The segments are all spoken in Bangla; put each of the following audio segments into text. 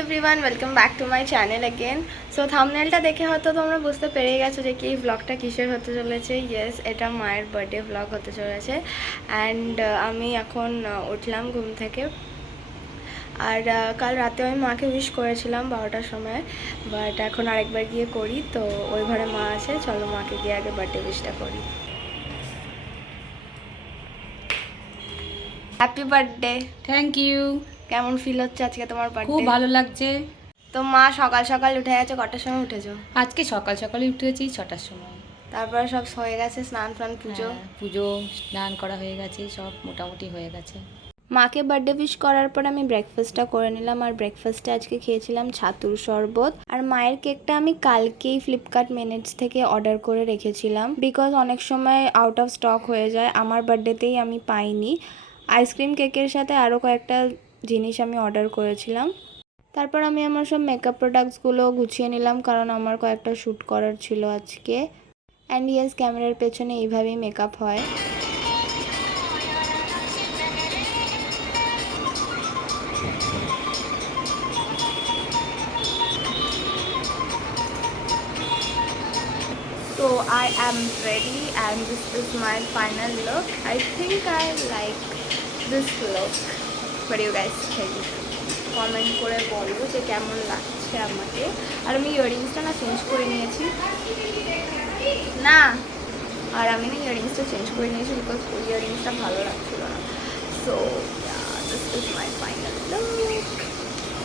Everyone, welcome back to my channel again. So থাম্বনেলটা দেখে হয়তো তোমরা বুঝতে পেরে গেছো যে কি ব্লগটা কিসের হতে চলেছে। ইয়েস, এটা মায়ের বার্থডে ব্লগ হতে চলেছে। অ্যান্ড আমি এখন উঠলাম ঘুম থেকে। আর কাল রাতে আমি মাকে উইশ করেছিলাম 12টার সময়, বাট এখন আরেকবার গিয়ে করি। তো ওই ঘরে মা আছে, চলো মাকে গিয়ে আগে বার্থডে উইশটা করি। Happy birthday. Thank you. কেমন ফিল হচ্ছে আজকে তোমার বার্থডে? খুব ভালো লাগছে। তো মা সকাল সকাল উঠে গেছে, কটার সময় উঠেছো? আজকে সকাল সকালে উঠেছি 6টার সময়। তারপরে সব হয়ে গেছে, স্নান টান পুজো? পুজো স্নান করা হয়ে গেছে, সব মোটামুটি হয়ে গেছে। মাকে বার্থডে উইশ করার পর আমি ব্রেকফাস্টটা করে নিলাম। আর ব্রেকফাস্টে আজকে খেয়েছিলাম ছাতুর শরবত। আর মায়ের কেকটা আমি কালকেই ফ্লিপকার্ট মিনিটস থেকে অর্ডার করে রেখেছিলাম, বিকজ অনেক সময় আউট অফ স্টক হয়ে যায়। আমার বার্থডেতেই আমি পাইনি। আইসক্রিম কেকের সাথে আরও কয়েকটা জিনিস আমি অর্ডার করেছিলাম। তারপর আমি আমার সব মেকআপ প্রোডাক্টসগুলো গুছিয়ে নিলাম, কারণ আমার কয়েকটা শ্যুট করার ছিল আজকে। অ্যান্ড ইয়েস, ক্যামেরার পেছনে এইভাবেই মেকআপ হয়। So I am ready and this is my final look. I think I like this look. What do you guys think? Comment করে বলো যে কেমন লাগছে আমাকে। আর আমি ইয়াররিংসটা না চেঞ্জ করে নিয়েছি না, আর আমি না ইয়াররিংসটা চেঞ্জ করে নিয়েছি বিকজ ওই ইয়াররিংসটা ভালো লাগছিল না। So this is my final look.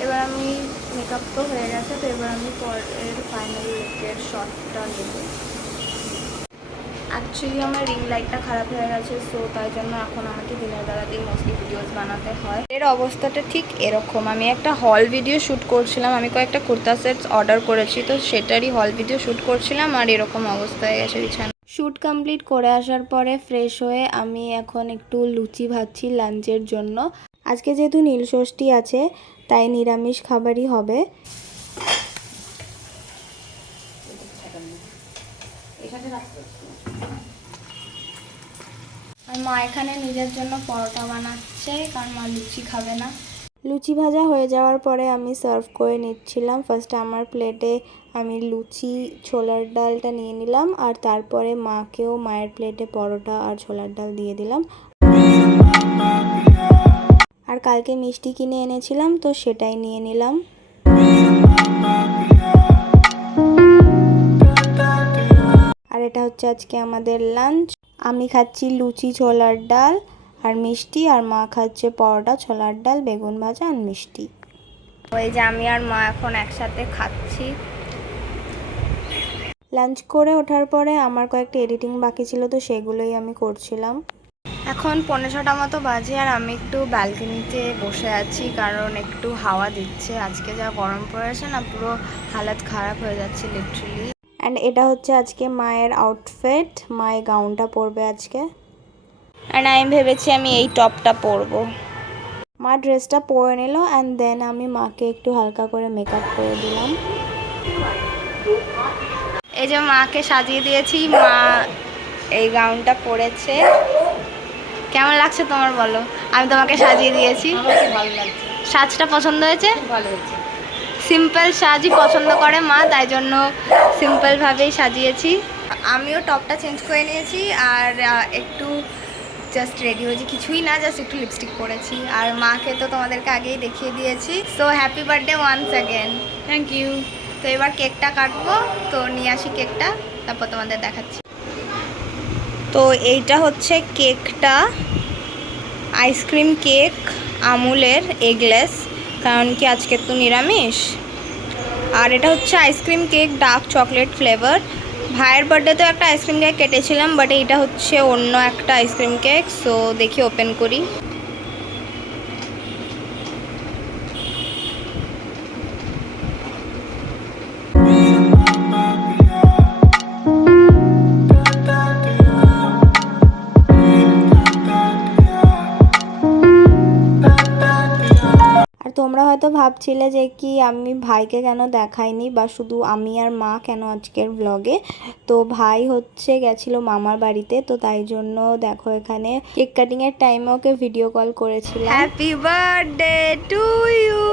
এবার আমি মেকআপ তো হয়ে গেছে, তো এবার আমি পরের ফাইনাল লুকের শটটা নেব। অ্যাকচুয়ালি আমার রিং লাইটটা খারাপ হয়ে গেছে, সো তাই জন্য এখন আমাকে দিনের বেলাতেই মোস্টলি ভিডিওস বানাতে হয়। এর অবস্থাটা ঠিক এরকম। আমি একটা হল ভিডিও শ্যুট করছিলাম, আমি কয়েকটা কুর্তা সেটস অর্ডার করেছি, তো সেটারই হল ভিডিও শ্যুট করছিলাম। আর এরকম অবস্থা হয়ে গেছে বিছানা। শ্যুট কমপ্লিট করে আসার পরে ফ্রেশ হয়ে আমি এখন একটু লুচি ভাজছি লাঞ্চের জন্য। আজকে যেহেতু নীলষষ্ঠী আছে, তাই নিরামিষ খাবারই হবে। আর মা এখানে নিজের জন্য পরোটা বানাচ্ছে, কারণ মা লুচি খাবে না। লুচি ভাজা হয়ে যাওয়ার পরে আমি সার্ভ করে নিচ্ছিলাম। ফার্স্টে আমার প্লেটে আমি লুচি ছোলার ডালটা নিয়ে নিলাম, আর তারপরে মাকেও মায়ের প্লেটে পরোটা আর ছোলার ডাল দিয়ে দিলাম। আর কালকে মিষ্টি কিনে এনেছিলাম, তো সেটাই নিয়ে নিলাম। আর এটা হচ্ছে আজকে আমাদের লাঞ্চ। আমি খাচ্ছি লুচি ছোলার ডাল আর মিষ্টি, আর মা খাচ্ছে পরোটা ছোলার ডাল বেগুন ভাজা আর মিষ্টি। ওই যে আমি আর মা এখন একসাথে খাচ্ছি। লাঞ্চ করে ওঠার পরে আমার কয়েকটা এডিটিং বাকি ছিল, তো সেগুলোই আমি করছিলাম। এখন 5:45 মতো বাজে, আর আমি একটু ব্যালকনিতে বসে আছি, কারণ একটু হাওয়া দিচ্ছে। আজকে যা গরম পড়েছে না, পুরো হালত খারাপ হয়ে যাচ্ছে লিটারালি। অ্যান্ড এটা হচ্ছে আজকে মায়ের আউটফিট। মায়ের গাউনটা পরবে আজকে, অ্যান্ড আমি ভেবেছি আমি এই টপটা পরবো। মা ড্রেসটা পরে নিল, অ্যান্ড দেন আমি মাকে একটু হালকা করে মেকআপ করে দিলাম। এই যে মাকে সাজিয়ে দিয়েছি, মা এই গাউনটা পরেছে। কেমন লাগছে তোমার বলো? আমি তোমাকে সাজিয়ে দিয়েছি। ভালো লাগছে, সাজটা পছন্দ হয়েছে? ভালো হয়েছে। সিম্পল সাজই পছন্দ করে মা, তাই জন্য সিম্পলভাবেই সাজিয়েছি। আমিও টপটা চেঞ্জ করে নিয়েছি, আর একটু জাস্ট রেডি হয়েছি, কিছুই না, জাস্ট একটু লিপস্টিক পরেছি। আর মাকে তো তোমাদেরকে আগেই দেখিয়ে দিয়েছি। So happy birthday once again. Thank you. তো এবার কেকটা কাটবো, তো নিয়ে আসি কেকটা, তারপর তোমাদের দেখাচ্ছি। তো এইটা হচ্ছে কেকটা, আইসক্রিম কেক আমুলের এগলেস, কারণ কি আজকে তো নিরামিষ। আর এটা হচ্ছে ice cream cake dark chocolate flavour. ভাইয়ের বার্থডেতেও একটা আইসক্রিম কেক কেটেছিলাম, বাট এইটা হচ্ছে অন্য একটা আইসক্রিম কেক। সো দেখি ওপেন করি। তোমরা হয়তো ভাবছিলে যে কি আমি ভাইকে কেন দেখাইনি বা শুধু আমি আর মা কেন আজকের ব্লগে। তো ভাই হচ্ছে গেছিলো মামার বাড়িতে, তো তাই জন্য দেখো এখানে কেক কাটিংয়ের টাইমে ওকে ভিডিও কল করেছিলাম। Happy birthday to you,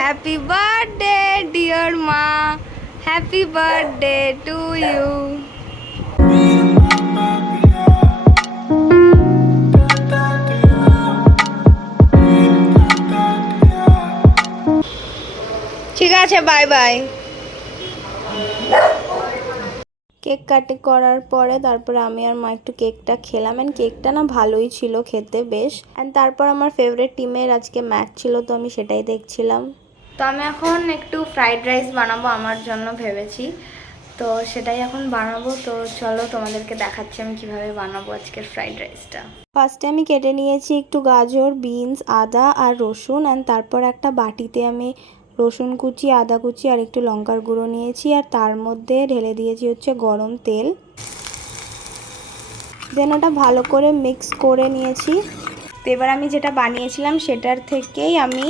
happy birthday dear মা, হ্যাপি বার্থডে টু ইউ। ঠিক আছে, বাই বাই। কেক কাটিং করার পরে তারপরে আমি আর মা একটু কেকটা খেলাম, অ্যান্ড কেকটা না ভালোই ছিল খেতে বেশ। অ্যান্ড তারপর আমার ফেভারিট টিমের আজকে ম্যাচ ছিল, তো আমি সেটাই দেখছিলাম। তো আমি এখন একটু ফ্রাইড রাইস বানাবো আমার জন্য ভেবেছি, তো সেটাই এখন বানাবো। তো চলো তোমাদেরকে দেখাচ্ছি আমি কিভাবে বানাবো আজকের ফ্রাইড রাইসটা। ফার্স্টে আমি কেটে নিয়েছি একটু গাজর, বিনস, আদা আর রসুন, অ্যান্ড তারপর একটা বাটিতে আমি রসুন কুচি, আদা কুচি আর একটু লঙ্কার গুঁড়ো নিয়েছি, আর তার মধ্যে ঢেলে দিয়েছি হচ্ছে গরম তেল। দেন ওটা ভালো করে মিক্স করে নিয়েছি। তো এবার আমি যেটা বানিয়েছিলাম সেটার থেকেই আমি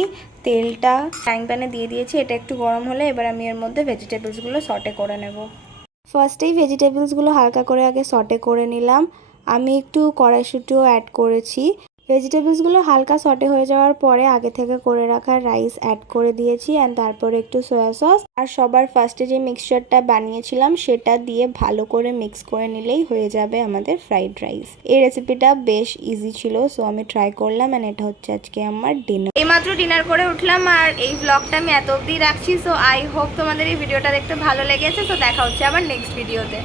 তেলটা ফ্রাইং প্যানে দিয়ে দিয়েছি। এটা একটু গরম হলে এবার আমি এর মধ্যে ভেজিটেবলসগুলো সটে করে নেব। ফার্স্টেই ভেজিটেবলসগুলো হালকা করে আগে সটে করে নিলাম। আমি একটু কড়াইশুঁটিও অ্যাড করেছি। ভেজিটেবলসগুলো হালকা সটে হয়ে যাওয়ার পরে আগে থেকে করে রাখা রাইস অ্যাড করে দিয়েছি, অ্যান্ড তারপরে একটু সয়া সস আর সবার ফার্স্টে যে মিক্সচারটা বানিয়েছিলাম সেটা দিয়ে ভালো করে মিক্স করে নিলেই হয়ে যাবে আমাদের ফ্রাইড রাইস। এই রেসিপিটা বেশ ইজি ছিল, সো আমি ট্রাই করলাম, অ্যান্ড এটা হচ্ছে আজকে আমার ডিনার। এইমাত্র ডিনার করে উঠলাম আর এই ব্লগটা আমি এত অবধি রাখছি। সো আই হোপ তোমাদের এই ভিডিওটা দেখতে ভালো লেগেছে। সো দেখা হচ্ছে আবার নেক্সট ভিডিওতে।